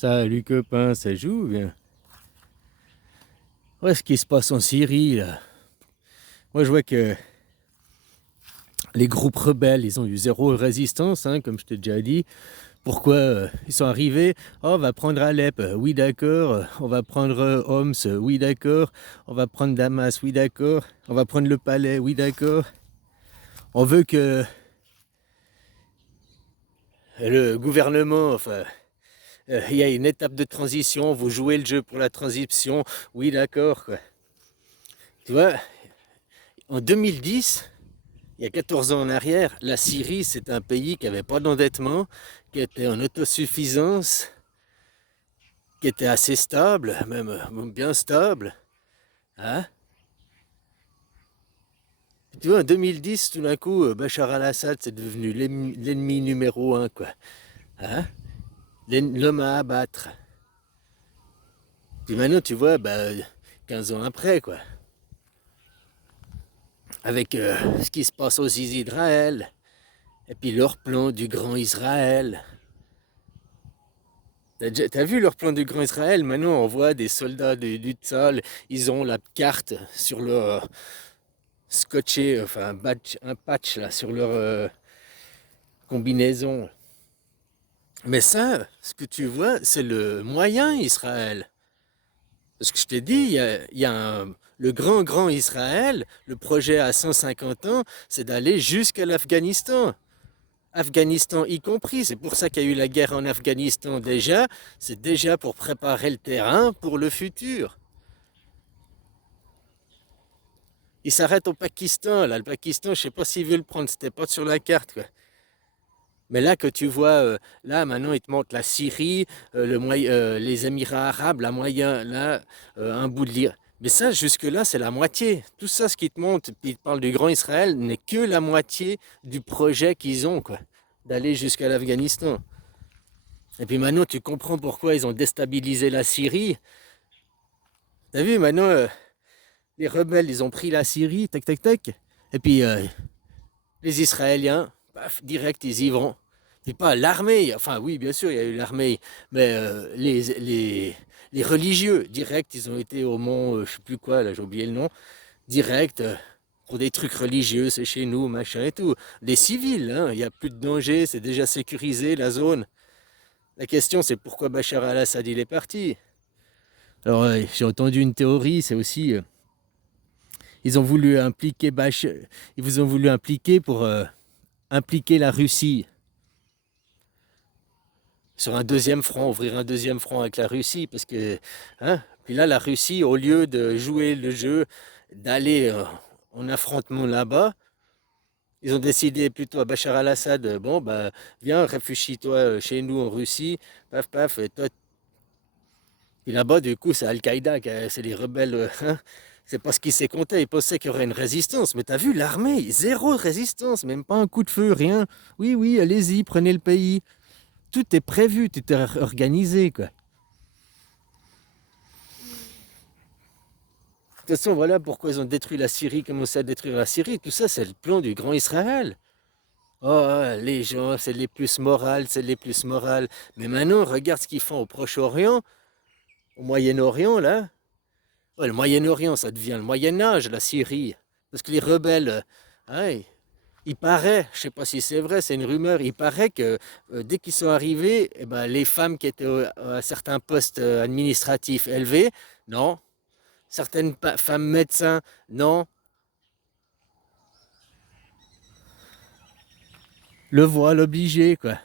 Salut copain, ça joue bien. Ouais, ce qui se passe en Syrie là. Moi je vois que les groupes rebelles, ils ont eu zéro résistance, hein, comme je t'ai déjà dit. Pourquoi ils sont arrivés? Oh, on va prendre Alep, oui d'accord. On va prendre Homs, oui d'accord. On va prendre Damas, oui d'accord. On va prendre le palais, oui d'accord. On veut que le gouvernement, enfin, il y a une étape de transition. Vous jouez le jeu pour la transition, oui d'accord, quoi. Tu vois, en 2010, il y a 14 ans en arrière, la Syrie, c'était un pays qui n'avait pas d'endettement, qui était en autosuffisance, qui était assez stable, même bien stable. Hein. Tu vois, en 2010, tout d'un coup, Bachar al-Assad, c'est devenu l'ennemi numéro un, quoi. Hein. L'homme à abattre. Puis maintenant, tu vois, 15 ans après, quoi. Avec ce qui se passe aux Israël, et puis leur plan du grand Israël. T'as vu leur plan du Grand Israël? Maintenant, on voit des soldats du Tzal, ils ont la carte sur leur scotché, enfin un patch là, sur leur combinaison. Mais ça, ce que tu vois, c'est le moyen Israël. Parce que je t'ai dit, le grand Israël, le projet à 150 ans, c'est d'aller jusqu'à l'Afghanistan. Afghanistan y compris, c'est pour ça qu'il y a eu la guerre en Afghanistan déjà, c'est déjà pour préparer le terrain pour le futur. Il s'arrête au Pakistan, là, le Pakistan, je sais pas s'ils veulent le prendre, c'était pas sur la carte, quoi. Mais là que tu vois, là maintenant ils te montrent la Syrie, les Émirats arabes, la moyen, là, un bout de l'Irak. Mais ça, jusque-là, c'est la moitié. Tout ça, ce qu'ils te montrent, puis ils te parlent du Grand Israël, n'est que la moitié du projet qu'ils ont, quoi, d'aller jusqu'à l'Afghanistan. Et puis maintenant, tu comprends pourquoi ils ont déstabilisé la Syrie. T'as vu, maintenant, les rebelles, ils ont pris la Syrie, tac, tac, tac. Et puis, les Israéliens, paf, direct, ils y vont. C'est pas l'armée, enfin oui, bien sûr, il y a eu l'armée, mais les religieux, direct, ils ont été au mont, je sais plus quoi, là, j'ai oublié le nom, direct, pour des trucs religieux, c'est chez nous, machin et tout. Des civils, hein, il n'y a plus de danger, c'est déjà sécurisé, la zone. La question, c'est pourquoi Bachar al-Assad, il est parti. Alors, j'ai entendu une théorie, c'est aussi, ils ont voulu impliquer Bachar, ils vous ont voulu impliquer pour impliquer la Russie sur un deuxième front, ouvrir un deuxième front avec la Russie, parce que, hein, puis là, la Russie, au lieu de jouer le jeu, d'aller en affrontement là-bas, ils ont décidé plutôt à Bachar al-Assad, bon, bah, viens, réfugie-toi chez nous en Russie, paf, paf, et toi. Et là-bas, du coup, c'est Al-Qaïda, c'est les rebelles, hein, c'est pas ce qui s'est compté, ils pensaient qu'il y aurait une résistance, mais t'as vu, l'armée, zéro résistance, même pas un coup de feu, rien. Oui, oui, allez-y, prenez le pays. Tout est prévu, tout est organisé, quoi. De toute façon, voilà pourquoi ils ont détruit la Syrie, commencé à détruire la Syrie. Tout ça, c'est le plan du grand Israël. Oh, les gens, c'est les plus morales, c'est les plus morales. Mais maintenant, regarde ce qu'ils font au Proche-Orient, au Moyen-Orient, là. Ouais, le Moyen-Orient, ça devient le Moyen-Âge, la Syrie. Parce que les rebelles, hein, il paraît, je ne sais pas si c'est vrai, c'est une rumeur, il paraît que dès qu'ils sont arrivés, eh ben, les femmes qui étaient à certains postes administratifs élevés, non. Certaines femmes médecins, non. Le voile obligé, quoi.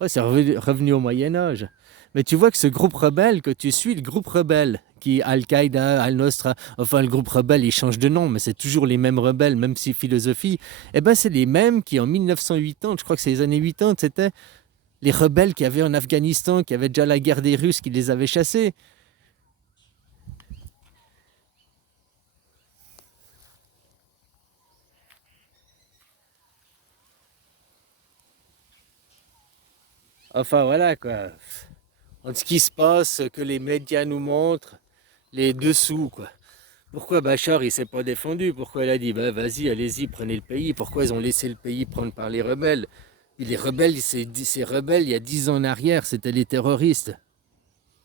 Ouais, c'est revenu au Moyen-Âge. Mais tu vois que ce groupe rebelle que tu suis, le groupe rebelle, qui est Al-Qaïda, Al-Nosra, enfin le groupe rebelle, il change de nom, mais c'est toujours les mêmes rebelles, même si philosophie, eh ben c'est les mêmes qui en 1980, je crois que c'est les années 80, c'était les rebelles qui avaient en Afghanistan, qui avaient déjà la guerre des Russes, qui les avaient chassés. Enfin voilà quoi. Entre ce qui se passe, ce que les médias nous montrent, les dessous quoi. Pourquoi Bachar il s'est pas défendu? Pourquoi il a dit bah vas-y, allez-y, prenez le pays? Pourquoi ils ont laissé le pays prendre par les rebelles? Et les rebelles, ces rebelles, il y a 10 ans en arrière, c'était les terroristes.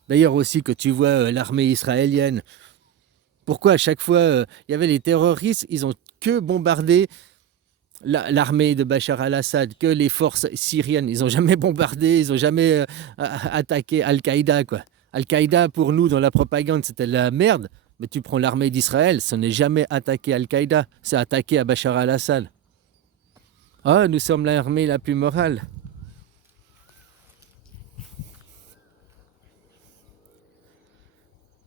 D'ailleurs aussi que tu vois l'armée israélienne. Pourquoi à chaque fois il y avait les terroristes, ils ont que bombardé l'armée de Bachar al-Assad, que les forces syriennes. Ils n'ont jamais bombardé, ils n'ont jamais attaqué Al-Qaïda, quoi. Al-Qaïda, pour nous, dans la propagande, c'était la merde. Mais tu prends l'armée d'Israël, ça n'est jamais attaqué Al-Qaïda, c'est attaqué à Bachar al-Assad. Ah, nous sommes l'armée la plus morale.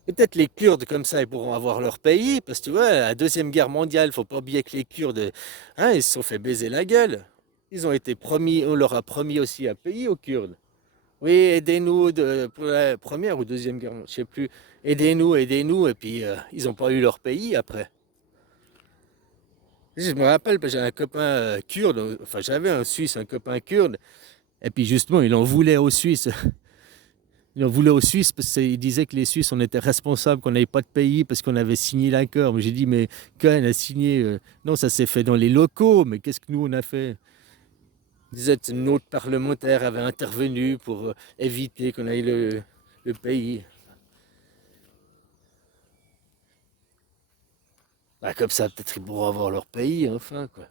Peut-être les Kurdes, comme ça, ils pourront avoir leur pays, parce que tu vois, la Deuxième Guerre mondiale, il ne faut pas oublier que les Kurdes, hein, ils se sont fait baiser la gueule. Ils ont été promis, on leur a promis aussi un pays aux Kurdes. Oui, aidez-nous pour la Première ou Deuxième Guerre, je ne sais plus. Aidez-nous, aidez-nous, et puis ils n'ont pas eu leur pays après. Je me rappelle, parce que j'ai un copain kurde, enfin j'avais un Suisse, un copain kurde, et puis justement, il en voulait aux Suisses. Il en voulait aux Suisses parce qu'il disait que les Suisses, on était responsables, qu'on n'avait pas de pays parce qu'on avait signé l'accord. Mais j'ai dit, mais quand on a signé, non, ça s'est fait dans les locaux, mais qu'est-ce que nous on a fait? Il disait que notre parlementaire avait intervenu pour éviter qu'on aille le pays. Bah, comme ça, peut-être ils pourront avoir leur pays, enfin, quoi.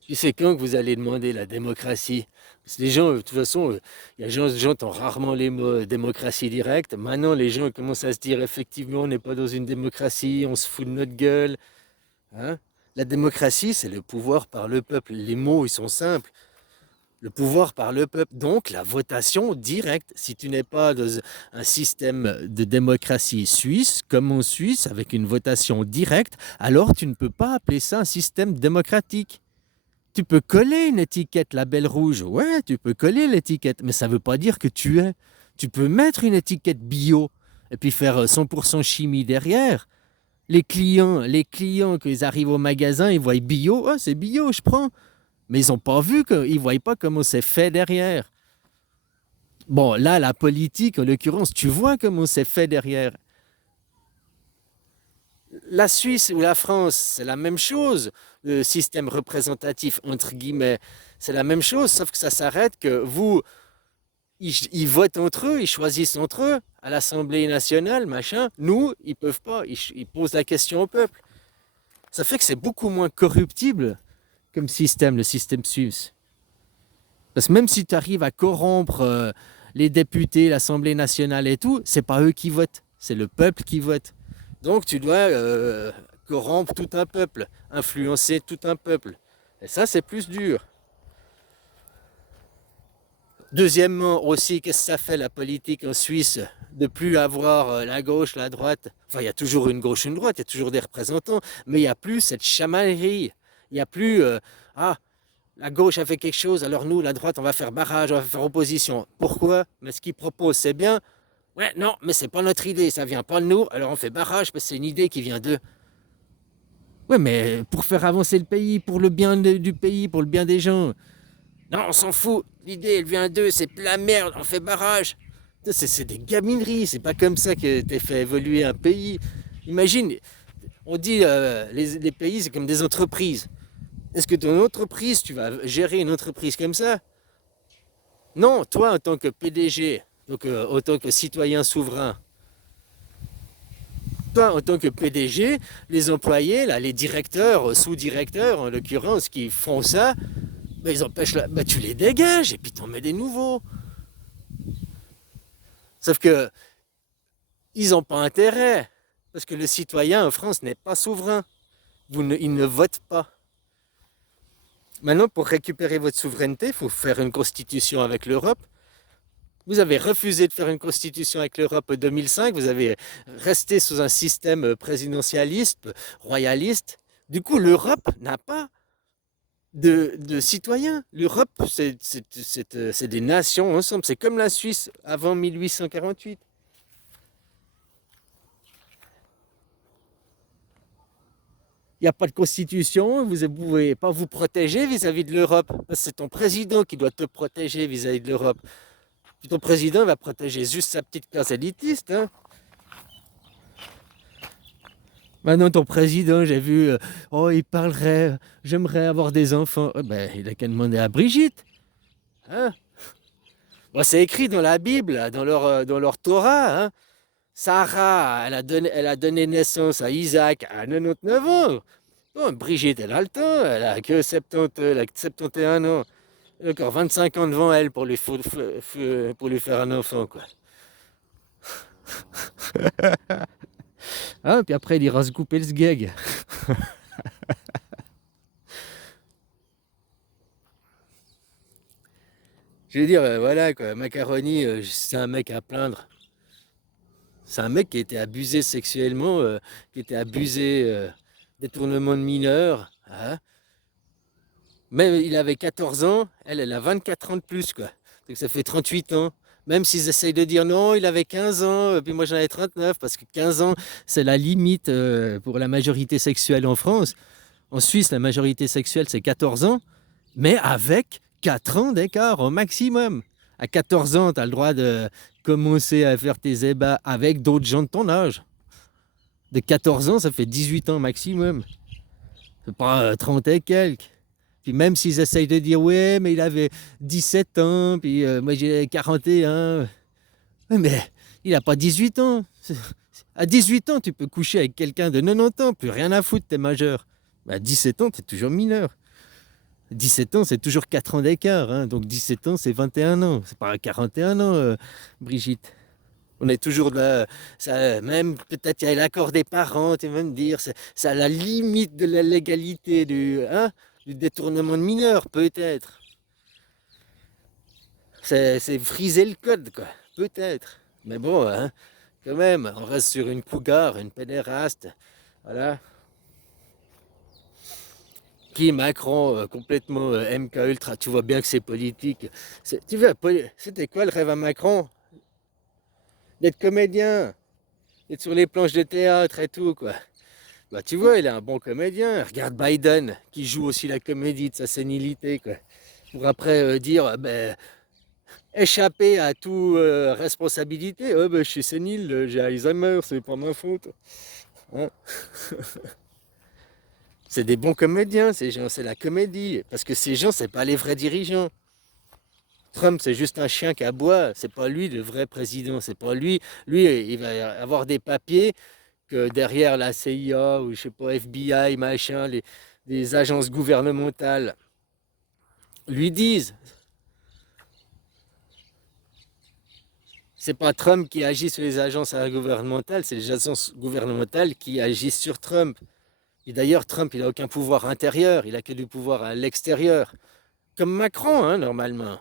Tu sais quand que vous allez demander la démocratie? Parce que les gens, de toute façon, il y a des gens qui entendent rarement les mots démocratie directe. Maintenant, les gens commencent à se dire effectivement, on n'est pas dans une démocratie, on se fout de notre gueule. Hein. La démocratie, c'est le pouvoir par le peuple. Les mots, ils sont simples. Le pouvoir par le peuple. Donc, la votation directe. Si tu n'es pas dans un système de démocratie suisse, comme en Suisse, avec une votation directe, alors tu ne peux pas appeler ça un système démocratique. Tu peux coller une étiquette label rouge, ouais, tu peux coller l'étiquette, mais ça ne veut pas dire que tu es. Tu peux mettre une étiquette bio et puis faire 100% chimie derrière. Les clients, quand ils arrivent au magasin, ils voient bio, oh, c'est bio, je prends. Mais ils n'ont pas vu, ils ne voient pas comment c'est fait derrière. Bon, là, la politique, en l'occurrence, tu vois comment c'est fait derrière. La Suisse ou la France, c'est la même chose. Le système représentatif, entre guillemets, c'est la même chose, sauf que ça s'arrête que vous, ils votent entre eux, ils choisissent entre eux, à l'Assemblée nationale, machin. Nous, ils peuvent pas, ils posent la question au peuple. Ça fait que c'est beaucoup moins corruptible comme système, le système suisse. Parce que même si tu arrives à corrompre les députés, l'Assemblée nationale et tout, c'est pas eux qui votent, c'est le peuple qui vote. Donc tu dois corrompre tout un peuple, influencer tout un peuple. Et ça, c'est plus dur. Deuxièmement aussi, qu'est-ce que ça fait la politique en Suisse de plus avoir la gauche, la droite? Enfin, il y a toujours une gauche, une droite, il y a toujours des représentants, mais il n'y a plus cette chamaillerie. Il n'y a plus ah, la gauche a fait quelque chose, alors nous, la droite, on va faire barrage, on va faire opposition. Pourquoi? Mais ce qu'ils proposent, c'est bien. Ouais, non, mais c'est pas notre idée, ça vient pas de nous, alors on fait barrage parce que c'est une idée qui vient d'eux. Ouais, mais pour faire avancer le pays, pour le bien du pays, pour le bien des gens. Non, on s'en fout. L'idée, elle vient d'eux, c'est de la merde, on fait barrage. C'est des gamineries, c'est pas comme ça que tu fait évoluer un pays. Imagine, on dit les pays, c'est comme des entreprises. Est-ce que ton entreprise, tu vas gérer une entreprise comme ça? Non, toi, en tant que PDG, donc en tant que citoyen souverain, toi, en tant que PDG, les employés, là, les directeurs, sous-directeurs, en l'occurrence, qui font ça, ben, ils empêchent tu les dégages et puis t'en mets des nouveaux. Sauf que ils n'ont pas intérêt, parce que le citoyen en France n'est pas souverain. Il ne vote pas. Maintenant, pour récupérer votre souveraineté, il faut faire une constitution avec l'Europe. Vous avez refusé de faire une constitution avec l'Europe en 2005, vous avez resté sous un système présidentialiste, royaliste. Du coup, l'Europe n'a pas de citoyens. L'Europe, c'est des nations ensemble. C'est comme la Suisse avant 1848. Il n'y a pas de constitution, vous ne pouvez pas vous protéger vis-à-vis de l'Europe. C'est ton président qui doit te protéger vis-à-vis de l'Europe. Puis ton président va protéger juste sa petite classe élitiste. Hein. Maintenant, ton président, j'ai vu, oh, il parlerait, j'aimerais avoir des enfants. Ben, il a qu'à demander à Brigitte. Hein. Bon, c'est écrit dans la Bible, là, dans leur Torah. Hein. Sarah, elle a donné naissance à Isaac à 99 ans. Bon, Brigitte, elle a le temps, elle a que 70, elle a que 71 ans. Elle a encore 25 ans devant elle pour pour lui faire un enfant, quoi. Hein, puis après, il ira se couper le sgeg. Je veux dire, voilà, quoi, Macaroni, c'est un mec à plaindre. C'est un mec qui a été abusé sexuellement, qui a été abusé, détournement de mineurs. Hein. Même il avait 14 ans, elle a 24 ans de plus, quoi. Donc ça fait 38 ans. Même s'ils essayent de dire non, il avait 15 ans, puis moi j'en avais 39, parce que 15 ans, c'est la limite pour la majorité sexuelle en France. En Suisse, la majorité sexuelle, c'est 14 ans, mais avec 4 ans d'écart au maximum. À 14 ans, tu as le droit de commencer à faire tes ébats avec d'autres gens de ton âge. De 14 ans, ça fait 18 ans maximum. C'est pas 30 et quelques. Puis même s'ils essayent de dire, ouais, mais il avait 17 ans, puis moi j'ai 41. Ouais, mais il n'a pas 18 ans. À 18 ans, tu peux coucher avec quelqu'un de 90 ans, plus rien à foutre, t'es majeur. Mais à 17 ans, t'es toujours mineur. 17 ans, c'est toujours 4 ans d'écart. Hein. Donc 17 ans, c'est 21 ans. C'est pas 41 ans, Brigitte. On est toujours là. Ça, même peut-être il y a l'accord des parents, tu vas me dire. C'est à la limite de la légalité du détournement de mineurs, peut-être. C'est friser le code, quoi. Peut-être. Mais bon, hein, quand même, on reste sur une cougar, une pédéraste. Voilà. Qui Macron, complètement MK Ultra, tu vois bien que c'est politique. Tu vois, c'était quoi le rêve à Macron? D'être comédien, d'être sur les planches de théâtre et tout, quoi. Bah tu vois, il est un bon comédien. Regarde Biden, qui joue aussi la comédie de sa sénilité, quoi. Pour après dire, ben, échapper à toute responsabilité. Oh, ben, je suis sénile, j'ai Alzheimer, c'est pas ma faute. Hein. C'est des bons comédiens, ces gens, c'est la comédie. Parce que ces gens, c'est pas les vrais dirigeants. Trump, c'est juste un chien qui aboie. C'est pas lui le vrai président. C'est pas lui. Lui, il va avoir des papiers que derrière la CIA ou je sais pas, FBI, machin, les agences gouvernementales lui disent. C'est pas Trump qui agit sur les agences gouvernementales, c'est les agences gouvernementales qui agissent sur Trump. Et d'ailleurs, Trump, il n'a aucun pouvoir intérieur, il a que du pouvoir à l'extérieur. Comme Macron, hein, normalement.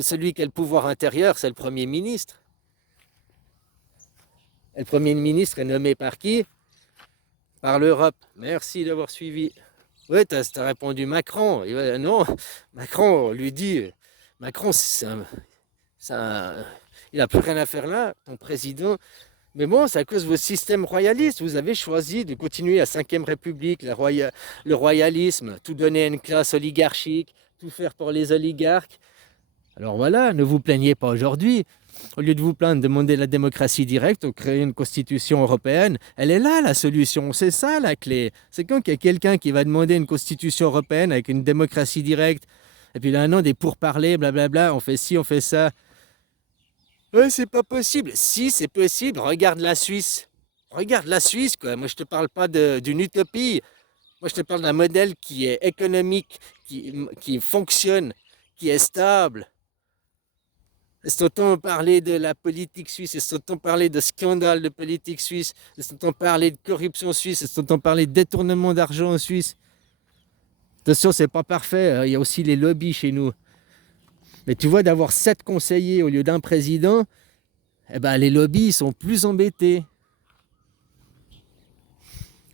Celui qui a le pouvoir intérieur, c'est le Premier ministre. Et le Premier ministre est nommé par qui? Par l'Europe. Merci d'avoir suivi. Oui, tu as répondu Macron. Non, Macron, on lui dit, Macron, il n'a plus rien à faire là, ton président. Mais bon, c'est à cause de vos systèmes royalistes. Vous avez choisi de continuer la 5e République, le royalisme, tout donner à une classe oligarchique, tout faire pour les oligarques. Alors voilà, ne vous plaignez pas aujourd'hui. Au lieu de vous plaindre, demandez la démocratie directe ou créer une constitution européenne. Elle est là, la solution. C'est ça, la clé. C'est quand il y a quelqu'un qui va demander une constitution européenne avec une démocratie directe, et puis là, non, des pourparlers, blablabla, on fait ci, on fait ça. Ouais, c'est pas possible. Si, c'est possible. Regarde la Suisse. Regarde la Suisse, quoi. Moi, je te parle pas d'une utopie. Moi, je te parle d'un modèle qui est économique, qui fonctionne, qui est stable. Est-ce parler de la politique suisse? Est-ce parler de scandale de politique suisse? Est-ce parler de corruption suisse? Est-ce parler de détournement d'argent en Suisse? Attention, c'est pas parfait. Hein. Il y a aussi les lobbies chez nous. Mais tu vois, d'avoir 7 conseillers au lieu d'un président, eh ben, les lobbies sont plus embêtés.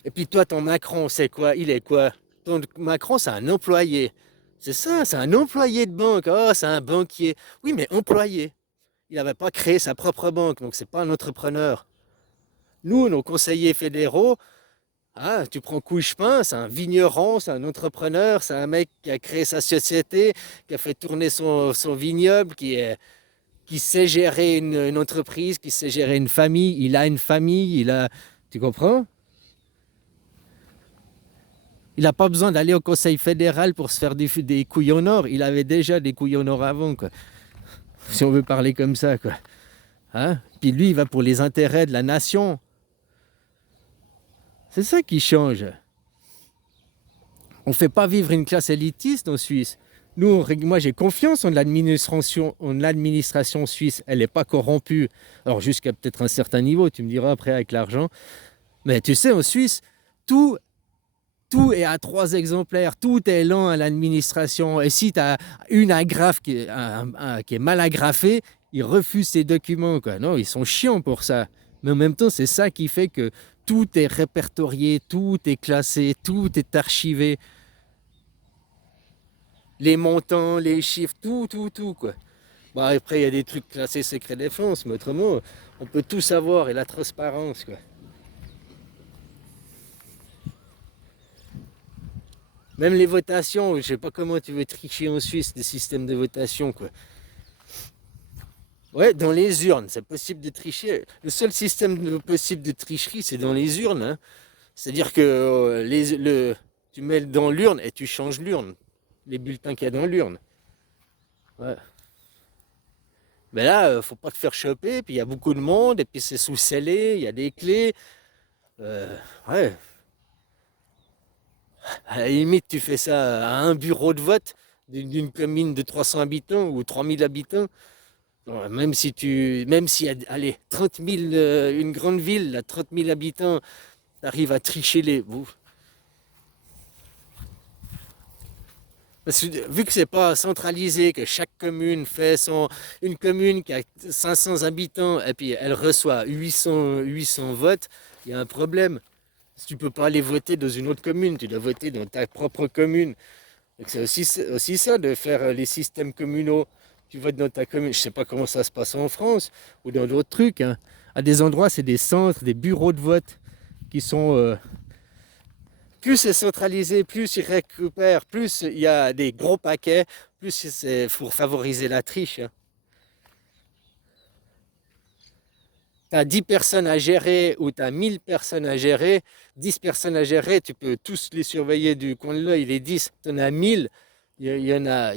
Et puis toi, ton Macron, c'est quoi? Il est quoi? Ton Macron, c'est un employé. C'est ça, c'est un employé de banque. Oh, c'est un banquier. Oui, mais employé. Il n'avait pas créé sa propre banque, donc c'est pas un entrepreneur. Nous, nos conseillers fédéraux, ah, tu prends Couchepin, c'est un vigneron, c'est un entrepreneur, c'est un mec qui a créé sa société, qui a fait tourner son vignoble, qui sait gérer une entreprise, qui sait gérer une famille. Il a une famille, tu comprends? Il n'a pas besoin d'aller au Conseil fédéral pour se faire des couilles en or. Il avait déjà des couilles en or avant, quoi. si on veut parler comme ça, quoi. Hein? Puis lui, il va pour les intérêts de la nation. C'est ça qui change. On ne fait pas vivre une classe élitiste en Suisse. Nous, moi, j'ai confiance en l'administration suisse. Elle n'est pas corrompue. Alors, jusqu'à peut-être un certain niveau, tu me diras après avec l'argent. Mais tu sais, en Suisse, tout, tout est à 3 exemplaires. Tout est lent à l'administration. Et si tu as une agrafe qui est mal agrafée, ils refusent ces documents, quoi. Non, ils sont chiants pour ça. Mais en même temps, c'est ça qui fait que tout est répertorié, tout est classé, tout est archivé. Les montants, les chiffres, tout, quoi. Bon, après, il y a des trucs classés secret défense, mais autrement, on peut tout savoir, et la transparence, quoi. Même les votations, je sais pas comment tu veux tricher en Suisse, des systèmes de votation, quoi. Ouais, dans les urnes, c'est possible de tricher. Le seul système possible de tricherie, c'est dans les urnes, hein. C'est-à-dire que tu mets dans l'urne et tu changes l'urne, les bulletins qu'il y a dans l'urne. Ouais. Mais là, faut pas te faire choper, puis il y a beaucoup de monde, et puis c'est sous scellé, il y a des clés. Ouais, à la limite, tu fais ça à un bureau de vote d'une commune de 300 habitants ou 3000 habitants. Non, même si, allez, 30 000, une grande ville, là, 30 000 habitants, tu arrives à tricher les. Parce que, vu que c'est pas centralisé, que chaque commune fait une commune qui a 500 habitants et puis elle reçoit 800 votes, il y a un problème. Si tu peux pas aller voter dans une autre commune, tu dois voter dans ta propre commune. Donc c'est aussi ça de faire les systèmes communaux. Tu votes dans ta commune. Je sais pas comment ça se passe en France ou dans d'autres trucs, hein. À des endroits, c'est des centres, des bureaux de vote qui sont plus c'est centralisé, plus ils récupèrent, plus il y a des gros paquets, plus c'est pour favoriser la triche, hein. Tu as 10 personnes à gérer ou tu as 1000 personnes à gérer, 10 personnes à gérer, tu peux tous les surveiller du coin de l'œil, les 10, tu en as 1000, il y en a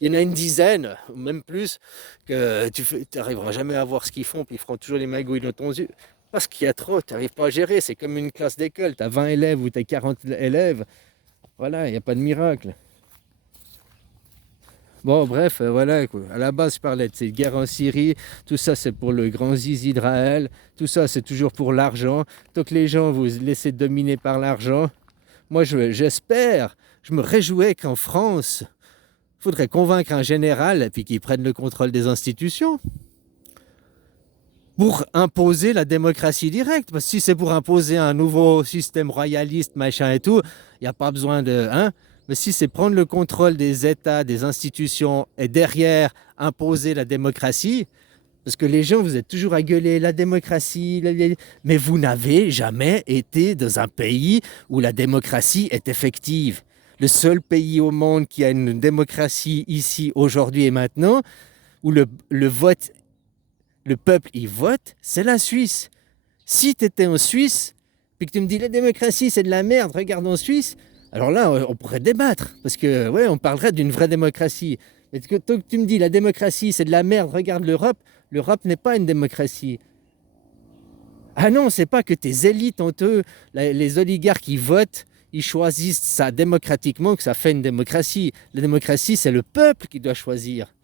une dizaine, ou même plus, que tu n'arriveras jamais à voir ce qu'ils font, puis ils feront toujours les magouilles dans ton yeux. Parce qu'il y a trop, tu n'arrives pas à gérer, c'est comme une classe d'école, tu as 20 élèves ou tu as 40 élèves, voilà, il n'y a pas de miracle. Bon, bref, voilà, quoi. À la base, je parlais de ces guerres en Syrie, tout ça c'est pour le grand zizi d'Israël, tout ça c'est toujours pour l'argent. Tant que les gens vous laissez dominer par l'argent, moi j'espère, je me réjouis qu'en France, il faudrait convaincre un général et puis qu'il prenne le contrôle des institutions pour imposer la démocratie directe. Parce que si c'est pour imposer un nouveau système royaliste, machin et tout, il n'y a pas besoin de... Hein. Mais si c'est prendre le contrôle des États, des institutions et derrière imposer la démocratie, parce que les gens, vous êtes toujours à gueuler la démocratie, mais vous n'avez jamais été dans un pays où la démocratie est effective. Le seul pays au monde qui a une démocratie ici, aujourd'hui et maintenant, où le vote, le peuple y vote, c'est la Suisse. Si tu étais en Suisse, puis que tu me dis la démocratie c'est de la merde, regarde en Suisse, alors là on pourrait débattre, parce que ouais, on parlerait d'une vraie démocratie. Mais tant que tu me dis la démocratie c'est de la merde, regarde l'Europe, l'Europe n'est pas une démocratie. Ah non, c'est pas que tes élites entre eux, les oligarques qui votent, ils choisissent ça démocratiquement que ça fait une démocratie. La démocratie, c'est le peuple qui doit choisir.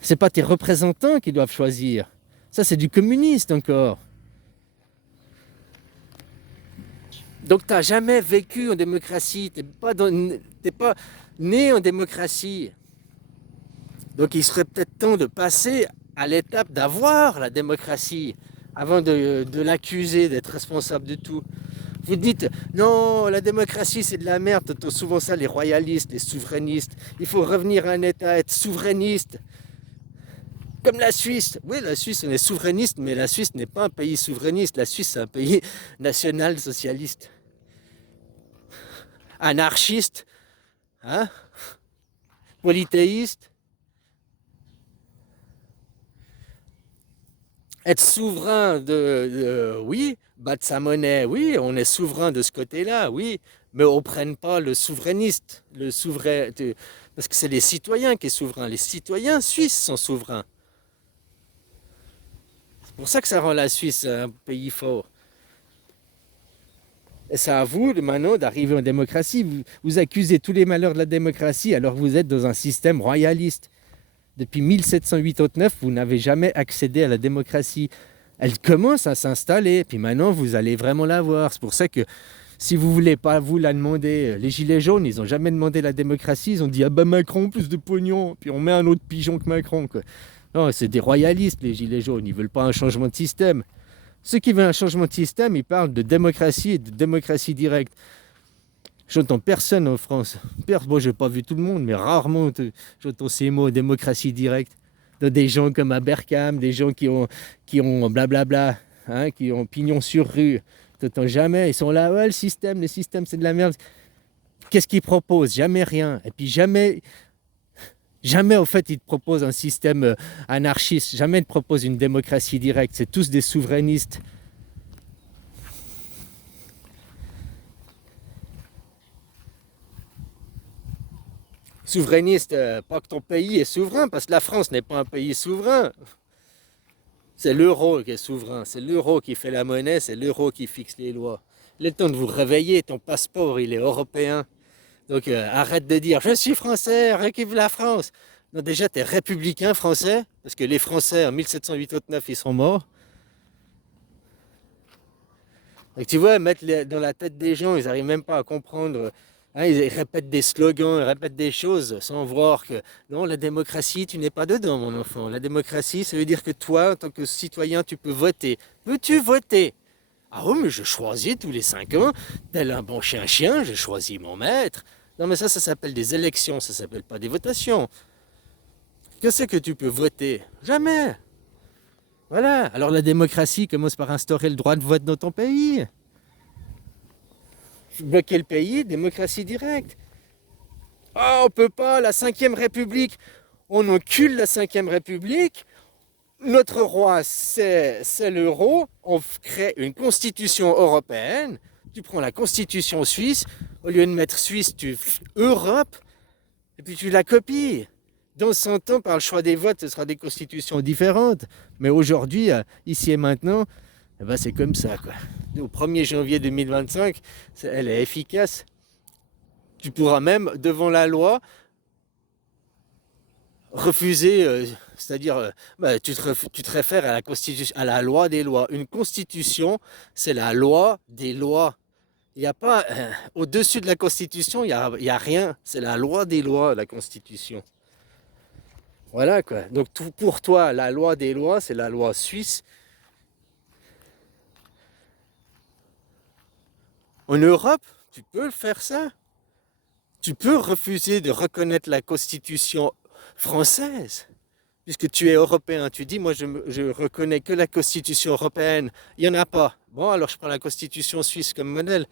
C'est pas tes représentants qui doivent choisir. Ça, c'est du communiste encore. Donc, tu n'as jamais vécu en démocratie. Tu n'es pas né en démocratie. Donc, il serait peut-être temps de passer à l'étape d'avoir la démocratie avant de l'accuser d'être responsable de tout. Vous dites, non, la démocratie c'est de la merde, t'entends souvent ça les royalistes, les souverainistes. Il faut revenir à un État, être souverainiste. Comme la Suisse. Oui, la Suisse, on est souverainiste, mais la Suisse n'est pas un pays souverainiste. La Suisse, c'est un pays national-socialiste. Anarchiste, hein, polythéiste. Être souverain oui, battre sa monnaie, oui, on est souverain de ce côté-là, oui, mais on ne prenne pas le souverainiste, parce que c'est les citoyens qui sont souverains. Les citoyens suisses sont souverains. C'est pour ça que ça rend la Suisse un pays fort. Et c'est à vous maintenant d'arriver en démocratie. Vous accusez tous les malheurs de la démocratie alors que vous êtes dans un système royaliste. Depuis 1789, vous n'avez jamais accédé à la démocratie. Elle commence à s'installer, puis maintenant vous allez vraiment la voir. C'est pour ça que si vous ne voulez pas vous la demander, les gilets jaunes, ils n'ont jamais demandé la démocratie, ils ont dit ah ben Macron, plus de pognon, puis on met un autre pigeon que Macron, quoi. Non, c'est des royalistes les gilets jaunes, ils ne veulent pas un changement de système. Ceux qui veulent un changement de système, ils parlent de démocratie et de démocratie directe. J'entends personne en France. Bon, j'ai pas vu tout le monde, mais rarement j'entends ces mots démocratie directe. De des gens comme Abercam, des gens qui ont blablabla, hein, qui ont pignon sur rue. T'entends jamais. Ils sont là, ouais, le système c'est de la merde. Qu'est-ce qu'ils proposent? Jamais rien. Et puis jamais au fait ils te proposent un système anarchiste. Jamais ils te proposent une démocratie directe. C'est tous des souverainistes. Souverainiste, pas que ton pays est souverain, parce que la France n'est pas un pays souverain. C'est l'euro qui est souverain, c'est l'euro qui fait la monnaie, c'est l'euro qui fixe les lois. Il est temps de vous réveiller, ton passeport il est européen. Donc arrête de dire je suis français, récupère la France. Non, déjà tu es républicain français, parce que les Français en 1789 ils sont morts. Donc tu vois, mettre dans la tête des gens, ils n'arrivent même pas à comprendre. Hein, ils répètent des slogans, ils répètent des choses sans voir que non, la démocratie, tu n'es pas dedans, mon enfant. La démocratie, ça veut dire que toi, en tant que citoyen, tu peux voter. Peux-tu voter? Ah oui, mais je choisis tous les 5 ans, tel un bon chien, je choisis mon maître. Non, mais ça s'appelle des élections, ça s'appelle pas des votations. Qu'est-ce que tu peux voter? Jamais. Voilà. Alors la démocratie commence par instaurer le droit de vote dans ton pays. Bloquer le pays, démocratie directe. Ah, on peut pas, la 5e République. On encule la 5e République. Notre roi, c'est l'euro. On crée une constitution européenne. Tu prends la constitution suisse. Au lieu de mettre Suisse, tu Europe. Et puis tu la copies. Dans 100 ans, par le choix des votes, ce sera des constitutions différentes. Mais aujourd'hui, ici et maintenant, eh ben c'est comme ça, quoi. Au 1er janvier 2025, elle est efficace. Tu pourras même, devant la loi, refuser, c'est-à-dire, tu te réfères à la constitution, à la loi des lois. Une constitution, c'est la loi des lois. Il n'y a pas, au-dessus de la constitution, il y a rien. C'est la loi des lois, la constitution. Voilà, quoi. Donc pour toi, la loi des lois, c'est la loi suisse. En Europe, tu peux faire ça. Tu peux refuser de reconnaître la constitution française, puisque tu es européen. Tu dis, moi, je reconnais que la constitution européenne. Il n'y en a pas. Bon, alors je prends la constitution suisse comme modèle.